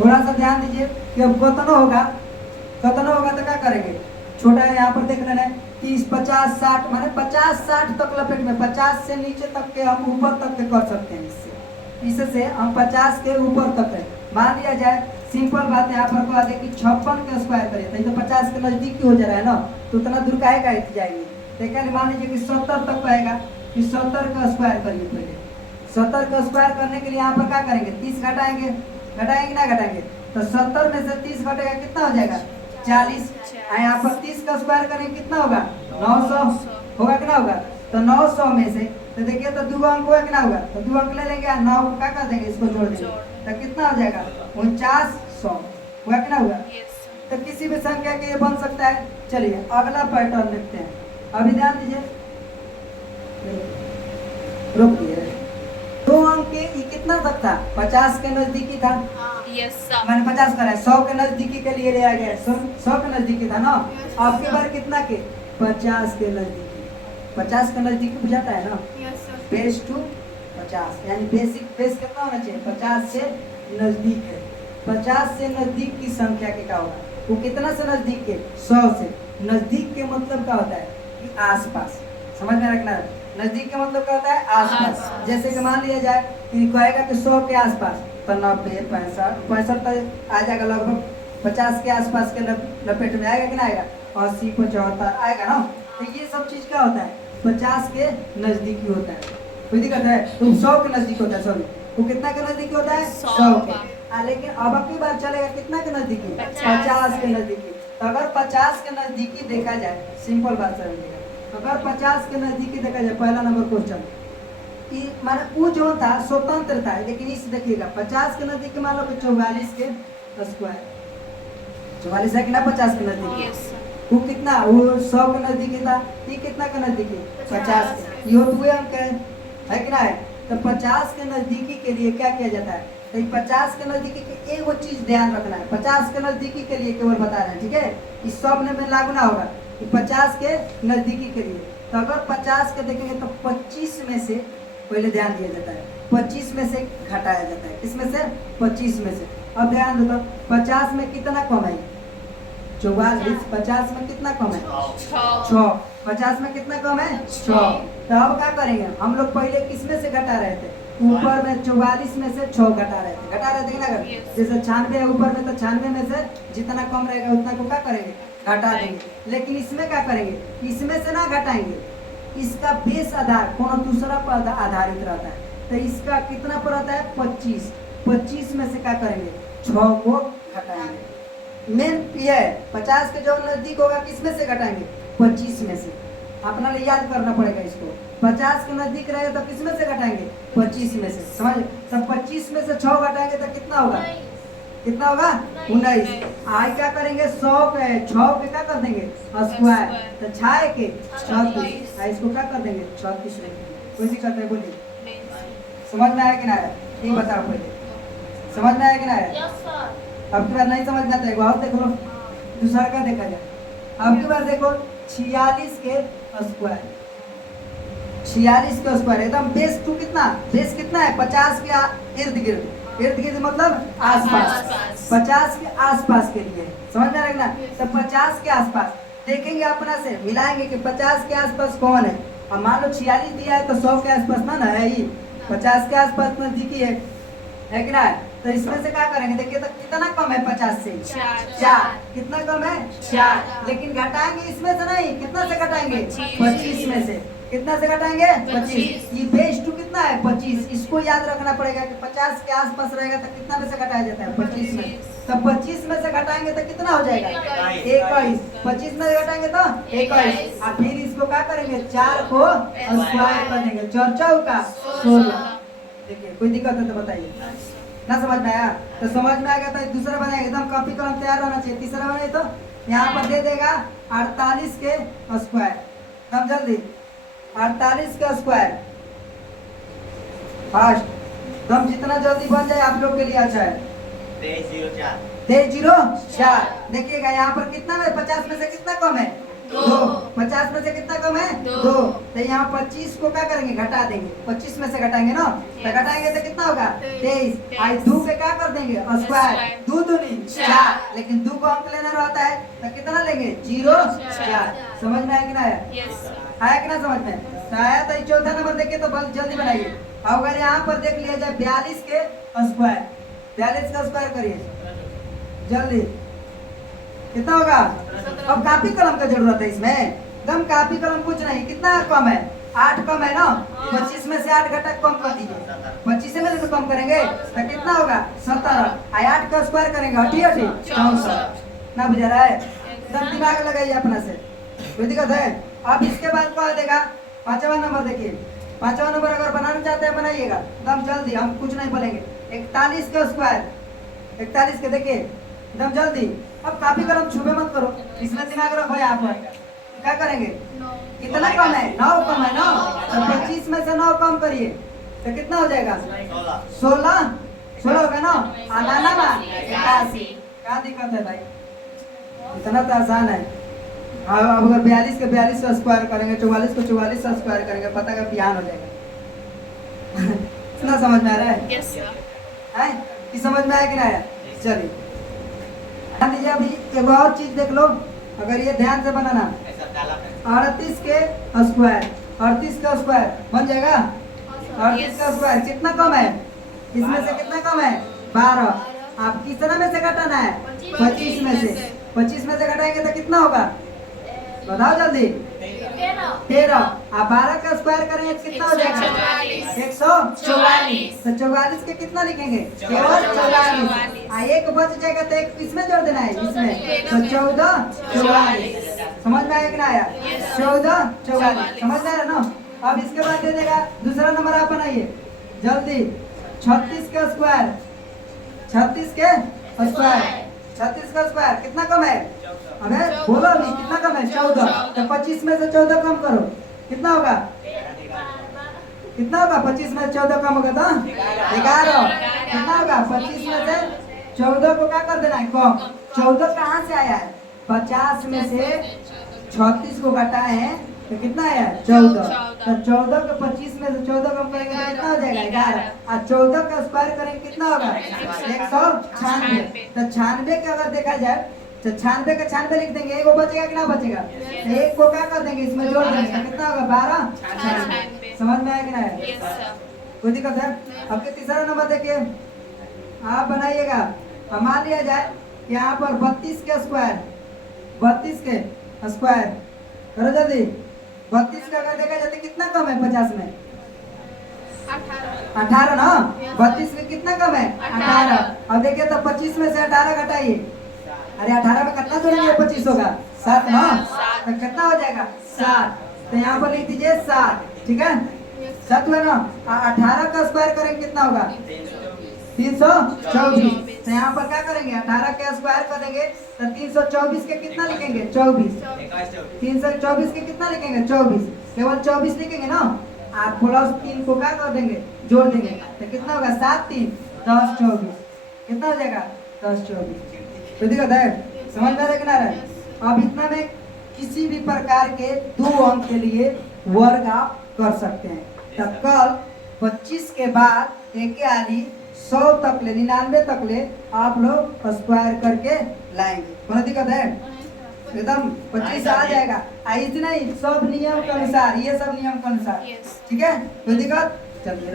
थोड़ा सा ध्यान दीजिए कि अब कतना होगा तो क्या करेंगे, छोटा है यहाँ पर देख लेना है 30 50 60 माने 50 60 तक लपेट में 50 से नीचे तक के हम ऊपर तक के कर सकते हैं। इससे हम 50 के ऊपर तक है। मान लिया जाए सिंपल बात यहाँ पर कह दे कि 56 के स्क्वायर करिए तो 50 के नजदीक हो जा रहा है ना, तो उतना दूर का है जाएंगे। लेकिन मान लीजिए कि 70 तक आएगा कि 70 का स्क्वायर करिए। पहले 70 का स्क्वायर करने के लिए यहाँ पर क्या करेंगे 30 घटाएंगे ना घटाएंगे, तो 70 में से 30 घटेगा कितना हो जाएगा 40। यहाँ पर 30 का स्क्वायर करेंगे कितना होगा 900 होगा कि ना होगा। तो 900 में से तो देखिए तो 2 अंक होगा कि ना होगा, तो 2 अंक ले लेंगे 9 को क्या कर देंगे इसको जोड़ देंगे तो कितना हो जाएगा 4900 होगा कि ना होगा। तो किसी भी संख्या के ये बन सकता है। चलिए अगला पैटर्न देखते हैं। अभी ध्यान दीजिए, रुक दिए 2 अंक के ये कितना तक था 50 के नजदीकी था। मैंने 50 करा है 100 के नजदीकी के लिए ले आ गया 100 के नजदीकी था ना। आपके बार कितना के 50 के नजदीकी, 50 के नजदीकी बुझाता है ना, बेस टू 50 यानी बेसिक बेस कितना होना चाहिए 50 से नजदीक है। 50 से नजदीक की संख्या के क्या होगा, वो कितना से नजदीक के 100 से नजदीक के मतलब क्या होता है कि आसपास। समझ में रखना है, नजदीक का मतलब क्या होता है आसपास। जैसे कि मान लिया जाए कि कहेगा कि 100 के आसपास तो 90 65 तक आ जाएगा, लगभग 50 के आसपास के लपेट में आएगा कि ना आएगा, 80 75 आएगा ना। तो ये सब चीज क्या होता है 50 के नजदीकी होता है। कोई दिक्कत है तो 100 के नजदीक होता है, सॉरी वो कितना के नजदीकी होता है 100 के। लेकिन अब की बार चलेगा कितना के नजदीकी 50 के नजदीकी। तो अगर 50 के नजदीकी देखा जाए, सिंपल बात समझिएगा, अगर 50 के नजदीकी देखा जाए पहला नंबर क्वेश्चन माने वो जो था स्वतंत्र था, लेकिन इस देखिएगा 50 के नजदीक मान लो 44 के स्क्वायर, 44 है कि ना 50 के नजदीक वो कितना वो 100 के नजदीकी था, ये कितना के नजदीकी 50 के, ये तो अंक है कि ना है। तो 50 के नजदीकी के लिए क्या किया जाता है, तो 50 के नजदीकी के एक वो चीज ध्यान रखना है, 50 के नजदीकी के लिए केवल बता रहे हैं, ठीक है, इस सब में लागू ना होगा कि 50 के नजदीकी के लिए। तो अगर 50 के देखेंगे तो 25 में से पहले ध्यान दिया जाता है, 25 में से घटाया जाता है, किसमें से 25 में से। अब ध्यान दो तो 50 में कितना कम है 44, 50 में कितना कम है 6, 50 में कितना कम है 6। तो अब क्या करेंगे हम लोग पहले किसमें से घटा रहे थे, ऊपर में 44 में से 6 घटा रहे थे ना। जैसे 96 है ऊपर में तो 96 में से जितना कम रहेगा उतना को क्या करेंगे घटा देंगे। लेकिन इसमें क्या करेंगे, इसमें से ना घटाएंगे, इसका बेस आधार कौन दूसरा पर आधारित रहता है, तो इसका कितना पर रहता है 25, 25 में से क्या करेंगे 6 को घटाएंगे। मेन ये है 50 के जो नजदीक होगा किसमें से घटाएंगे 25 में से। अपना लिए याद करना पड़ेगा इसको, 50 के नजदीक रहेगा तो किसमें से घटाएंगे 25 में से। समझ, तो 25 में से 6 घटाएंगे तो कितना होगा 19। आज क्या करेंगे 100 के 6 के क्या कर देंगे स्क्वायर, तो 6 के 36, इसको क्या कर देंगे 36 रखेंगे। कोई दिक्कत है बोलिए, समझ में आया कि ना आया, ये बताओ पहले समझ में आया कि ना आया। अब की बार नहीं समझ में आता है और देख लो दूसरा का देखा जाए। अब की बार देखो 46 के स्क्वायर, 46 के स्क्वायर एकदम बेस टू कितना, बेस कितना है 50 के इर्द गिर्द मतलब आसपास, 50 के आसपास के लिए समझ में रखना। तो 50 के आसपास देखेंगे अपना से मिलाएंगे कि 50 के आसपास कौन है। अब मान लो 46 दिया है तो 100 के आसपास ना है, ही 50 के आसपास नजदीकी है कि ना। तो इसमें से क्या करेंगे, देखिए तो कितना कम है 50 से 4, कितना कम है 4, लेकिन घटाएंगे इसमें से नहीं, कितना से घटाएंगे 25 में से, कितना से घटाएंगे 25। ये बेस टू कितना है 25, इसको याद रखना पड़ेगा कि 50 के आसपास रहेगा तो कितना में से घटाया जाता है 25 में। तो 25 में से घटाएंगे तो कितना हो जाएगा 21, 25 में घटाएंगे तो 21। और फिर इसको क्या करेंगे 4 को स्क्वायर कर देंगे, 4 चौका 16। देखिए कोई दिक्कत है तो बताइए, ना समझ में आया। तो समझ में आएगा तो दूसरा बनाएगा, एकदम कॉपी कलम तैयार होना चाहिए। तीसरा बनाए तो यहाँ पर दे देगा 48 के स्क्वायर, एकदम जल्दी 48 का स्क्वायर फास्ट, एकदम जितना जल्दी बन जाए आप लोग के लिए अच्छा है। 2304 देखिएगा यहाँ पर कितना है 50 में से कितना कम है 2। 50 में से कितना कम है 2। तो यहाँ 25 को क्या करेंगे घटा देंगे, 25 में से घटाएंगे ना, तो घटाएंगे तो कितना होगा 23। आई 2 पे क्या कर देंगे स्क्वायर, 2 दूनी 4, लेकिन 2 को अंक लेना रहता है तो कितना लेंगे 0 4। समझ में आया कि ना आया? आया कि ना समझ में? तो आया तो चौथा नंबर देखिए तो जल्दी बनाइए। अगर यहाँ पर देख लिया जाए 42 के स्क्वायर, 42 का स्क्वायर करिए जल्दी, कितना होगा? अब कापी कलम का जरूरत है इसमें, एकदम कापी कलम कुछ नहीं। कितना कम है 8 कम है ना, 25 में से 8 घटा कम कर दीजिए, 25 में से कम करेंगे तो कितना होगा 17। 8 का स्क्वायर करेंगे 88 64 ना, बुझा रहा है? एकदम दिमाग लगाइए अपना से, कोई दिक्कत है? अब इसके बाद क्या देगा 5वां नंबर देखिए। 5वां नंबर अगर बनाना चाहते हैं बनाइएगा एकदम जल्दी, हम कुछ नहीं बोलेंगे। 41 का स्क्वायर, 41 के देखिए एकदम जल्दी। अब कापी कलम छुपे मत करो, इसमें दिमाग रखो। यहाँ पर क्या करेंगे, कितना कम है 9 कम है ना, तो 25 में से 9 कम करिए तो कितना हो जाएगा 16 होगा ना। आना 81। क्या दिक्कत है भाई, इतना तो आसान है। अब अगर 42 के 42 का स्क्वायर करेंगे, 44 को 44 का स्क्वायर करेंगे, पता का बिहान हो जाएगा। इतना समझ में आ रहा है? है कि समझ में आया कि नहीं आया? चलिए ध्यान दीजिए। अभी एक और चीज देख लो, अगर ये ध्यान से बनाना, 38 के स्क्वायर, 38 का स्क्वायर बन जाएगा। 38 का स्क्वायर कितना कम है, इसमें से कितना कम है 12। आप कितना में से घटाना है 25 में से, 25 में से घटाएंगे तो कितना होगा बताओ जल्दी 13। आप 12 का स्क्वायर करेंगे कितना हो जाएगा 144। तो 44 के कितना लिखेंगे केवल 44। एक बच जाएगा तो एक इसमें जोड़ देना है इसमें, तो 14 44। समझ में आया कि ना आया? 14 44 समझ में आया ना? अब इसके बाद दे देगा दूसरा नंबर, आप बनाइए जल्दी। 36 का स्क्वायर, 36 के स्क्वायर, 36 का स्क्वायर कितना कम है? अबे बोलो अभी कितना कम है 14। तो 25 में से 14 कम करो, कितना होगा? कितना होगा 25 में 14 कम होगा तो 11। कितना होगा 25 में से 14 को क्या कर देना है कम। 14 कहाँ से आया है? 50 में से 36 को घटाए हैं तो कितना आया 14। तो 14 को 25 में से 14 कम करेंगे तो कितना हो जाएगा 11। और 14 का स्क्वायर करेंगे कितना होगा 196। तो 96 का अगर देखा जाए तो 96 का 96 लिख देंगे, एक वो बचेगा कि ना बचेगा? एक को क्या कर देंगे इसमें जोड़ देंगे तो कितना होगा 12 समझ में आया कि ना? कोई दिक्कत है? अब के तीसरा नंबर देखिए, आप बनाइएगा। अब मान लिया जाए यहाँ पर 32 के स्क्वायर, 32 के स्क्वायर करो जल्दी। 32 का अगर देखा जाए तो कितना कम है 50 में 18 ना। 32 में कितना कम है 18। अब देखिए तो 25 में से 18 घटाइए, अरे 18 में कितना जोड़ेंगे 25 होगा 7 ना, तो कितना हो जाएगा 7। तो यहाँ पर लिख दीजिए 7, ठीक है 7 हुआ ना। 18 का स्क्वायर करेंगे कितना होगा 324। तो यहाँ पर क्या करेंगे 18 का स्क्वायर कर देंगे तो 324 के कितना लिखेंगे 24। 324 के कितना लिखेंगे 24, केवल 24 लिखेंगे ना। आप प्लस 3 को क्या कर देंगे जोड़ देंगे तो कितना होगा 7 3 10 24। कितना हो जाएगा 10 24। तो दिक्कत है? समझ में आ रहा है कि ना रहा है? अब इतना में किसी भी प्रकार के 2 अंक के लिए वर्ग आप कर सकते हैं। तो कल 25 के बाद एक आली 100 तक ले 99 तक ले आप लोग स्क्वायर करके लाएंगे। कोई दिक्कत है? एकदम 25 आ जाएगा। इतना ही सब नियम के अनुसार, ये सब नियम के अनुसार, ठीक है? कोई दिक्कत? चलिए।